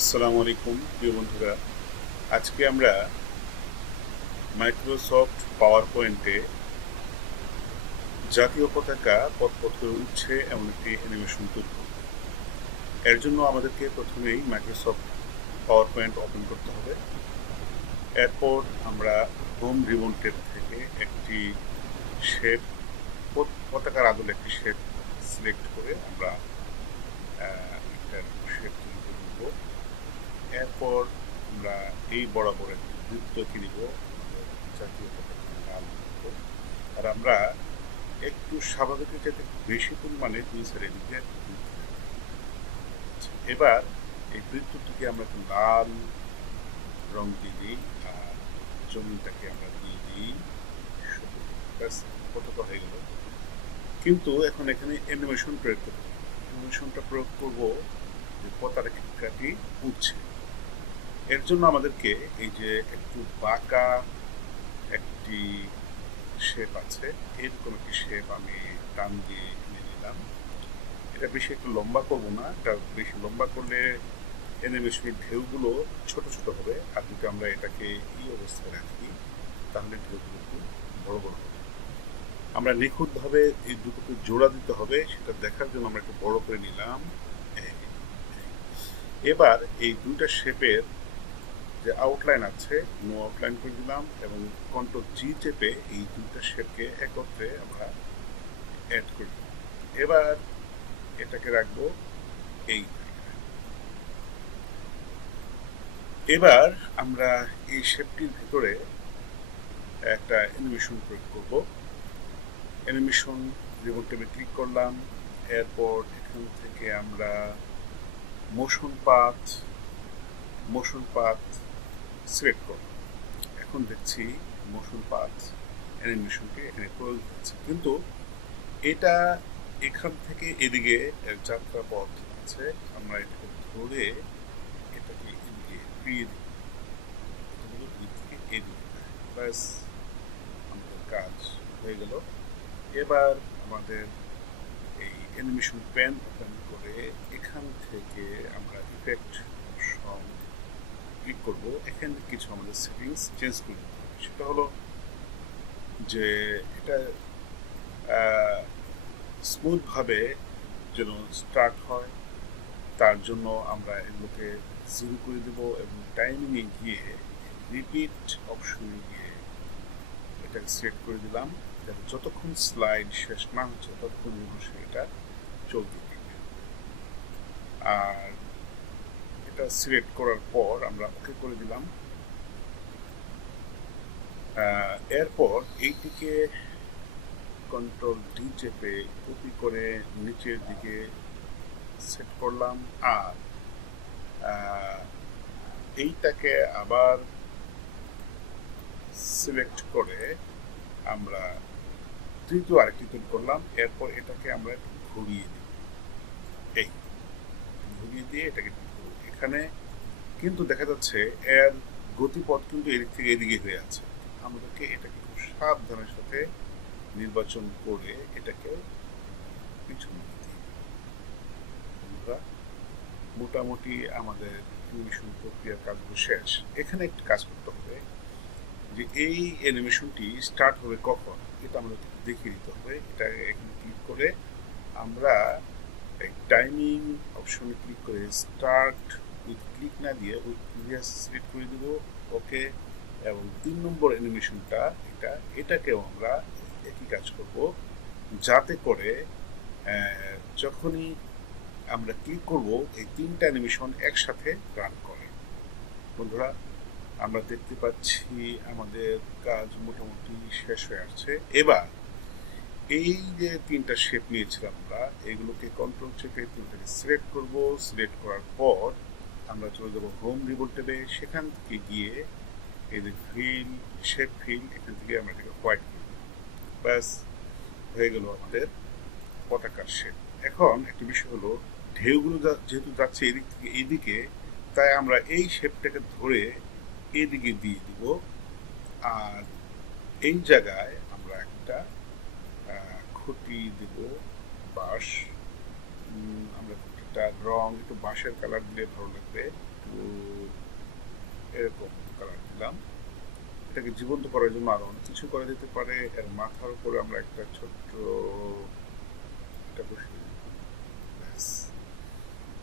আসসালামু আলাইকুম প্রিয় বন্ধুরা। আজকে আমরা মাইক্রোসফট পাওয়ার পয়েন্টে জাতীয় পতাকা পথ করে উঠছে এমন একটি অ্যানিমেশন তৈরি করব। এর জন্য আমাদেরকে প্রথমেই মাইক্রোসফট পাওয়ার পয়েন্ট ওপেন করতে হবে। এরপর আমরা হোম রিবন টেপ থেকে একটি শেপ, পতাকার আদলে একটি শেপ সিলেক্ট করে আমরা একটা শেপ তৈরি করে নেব। এরপর আমরা এই বরাবর একটি বৃত্ত এঁকে নিব, আমাদের জাতীয় পতাকা লাল বৃত্ত। আর আমরা একটু স্বাভাবিকের চাইতে বেশি পরিমাণে দুই সাইডের দিকে এবার এই বৃত্তটিকে আমরা একটু লাল রং দিয়ে দিই, আর জমিনটাকে আমরা দিয়ে দিই সবুজ। ব্যাস, পতাকা হয়ে গেল। কিন্তু এখন এখানে অ্যানিমেশন প্রয়োগ করতে হবে। অ্যানিমেশনটা প্রয়োগ করবো যে পতাকাটি উঠছে। এর জন্য আমাদেরকে এই যে একটু বাঁকা একটি শেপ আছে, এরকম একটি শেপ আমি টান দিয়ে এনে নিলাম। এটা বেশি একটু লম্বা করব না, এটা বেশি লম্বা করলে অ্যানিমেশনের ঢেউগুলো ছোট ছোট হবে। আর যদি আমরা এটাকে এই অবস্থায় রাখি তাহলে ঢেউগুলো একটু বড় বড় হবে। আমরা নিখুঁতভাবে এই দুটোকে জোড়া দিতে হবে, সেটা দেখার জন্য আমরা একটু বড় করে নিলাম। এবার এই দুইটা শেপের যে আউটলাইন আছে, নো আউটলাইন করে দিলাম এবং কন্ট্রোল জি চেপে এই দুইটা শেপকে একত্রে আমরা অ্যাড করে দিলাম। এবার এটাকে রাখবো এই। এবার আমরা এই শেপটির ভিতরে একটা অ্যানিমেশন প্রয়োগ করব। অ্যানিমেশন রিমোট ট্যাবে ক্লিক করলাম। এরপর এখান থেকে আমরা মোশন পাথ সিলেক্ট করব। এখন দেখছি মোশন পাথ অ্যানিমেশনকে এখানে প্রয়োগ হচ্ছে, কিন্তু এটা এখান থেকে এদিকে যাত্রা পথ আছে। আমরা এটাকে ধরে এটাকে এদিকে ফিরিয়ে দিই, দিক থেকে এদিকে। ব্যাস, আমাদের কাজ হয়ে গেল। এবার আমাদের এই অ্যানিমেশন প্যান ওপেন করে এখান থেকে আমরা ইফেক্ট অপশন ক্লিক করব। এখানে কিছু আমাদের সেটিংস চেঞ্জ করে দিতে হবে। সেটা হলো যে এটা স্মুথভাবে যেন স্টার্ট হয়, তার জন্য আমরা এগুলোকে জিরো করে দেব এবং টাইমিংয়ে গিয়ে রিপিট অপশনে গিয়ে এটাকে সিলেক্ট করে দিলাম, যাতে যতক্ষণ স্লাইড শেষ না হচ্ছে ততক্ষণ এটা চলতে থাকবে। আর এটা সিলেক্ট করার পর আমরা ওকে করে দিলাম। এরপর এইটিকে কন্ট্রোল ডি চেপে কপি করে নিচের দিকে সেট করলাম। আর এইটাকে আবার সিলেক্ট করে আমরা তৃতীয় আরেকটি তৈরি করলাম। এরপর এটাকে আমরা একটু ঘুরিয়ে দিই, এই ঘুরিয়ে দিয়ে এটাকে এখানে কিন্তু দেখা যাচ্ছে এর গতিপথ কিন্তু এদিক থেকে এদিকে হয়ে আছে। আমাদেরকে এটাকে খুব সাবধানের সাথে নির্বাচন করে এটাকে পিছনে দিই। মোটামুটি আমাদের অ্যানিমেশন প্রক্রিয়ার কাজগুলো শেষ। এখানে একটি কাজ করতে হবে যে এই অ্যানিমেশনটি স্টার্ট হবে কখন, এটা আমাদের দেখিয়ে দিতে হবে। এটা এখানে ক্লিক করে আমরা এই টাইমিং অপশনে ক্লিক করে স্টার্ট উইথ ক্লিক না দিয়ে উইথ প্রিভিয়াস সিলেক্ট করে দেব, ওকে। এবং 3 নম্বর অ্যানিমেশনটা এটাকেও আমরা একই কাজ করব, যাতে করে যখনই আমরা ক্লিক করব এই 3টা অ্যানিমেশন একসাথে রান করে। বন্ধুরা, আমরা দেখতে পাচ্ছি আমাদের কাজ মোটামুটি শেষ হয়ে আসছে। এবার এই যে 3টা শেপ নিয়েছিলাম আমরা, এগুলোকে কন্ট্রোল চেপে 3টাকে সিলেক্ট করব। সিলেক্ট করার পর আমরা চলে যাব হোম রিবন ট্যাবে। সেখান থেকে গিয়ে এই যে শেপ ফিল, এখান থেকে আমরা এটাকে হোয়াইট করব। ব্যাস, হয়ে গেল আমাদের পতাকার শেপ। এখন একটা বিষয় হলো, ঢেউগুলো যেহেতু যাচ্ছে এদিক থেকে এইদিকে, তাই আমরা এই শেপটাকে ধরে এদিকে দিয়ে দিব। আর এই জায়গায় আমরা একটা খুঁটি দেব, বাঁশ। আমরা এটা রং একটু বাঁশের কালার দিলে ভালো লাগবে, একটু এরকম কালার দিলাম। এটাকে জীবন্ত করার জন্য আরো অনেক কিছু করা যেতে পারে। এর মাথার উপরে আমরা একটা ছোট্ট এটা বসিয়ে দিই, ব্যাস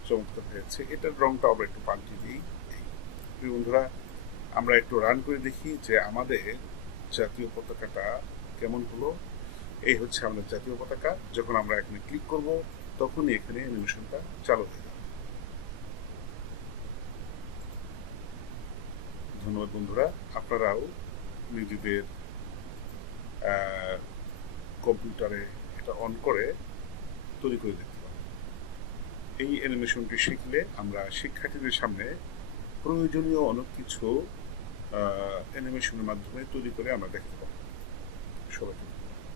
চমৎকার হয়েছে। এটার রংটা আমরা একটু পাল্টে দিই। এই বন্ধুরা, আমরা একটু রান করে দেখি যে আমাদের জাতীয় পতাকাটা কেমন হলো। এই হচ্ছে আমাদের জাতীয় পতাকা। যখন আমরা এখানে ক্লিক করব তখনই এখানে অ্যানিমেশনটা চালু হয়ে যাবে। ধন্যবাদ বন্ধুরা, আপনারাও নিজেদের কম্পিউটারে এটা অন করে তৈরি করে দেখতে পারেন। এই অ্যানিমেশনটি শিখলে আমরা শিক্ষার্থীদের সামনে প্রয়োজনীয় অনেক কিছু অ্যানিমেশনের মাধ্যমে তৈরি করে আমরা দেখতে পাবো। সবাইকে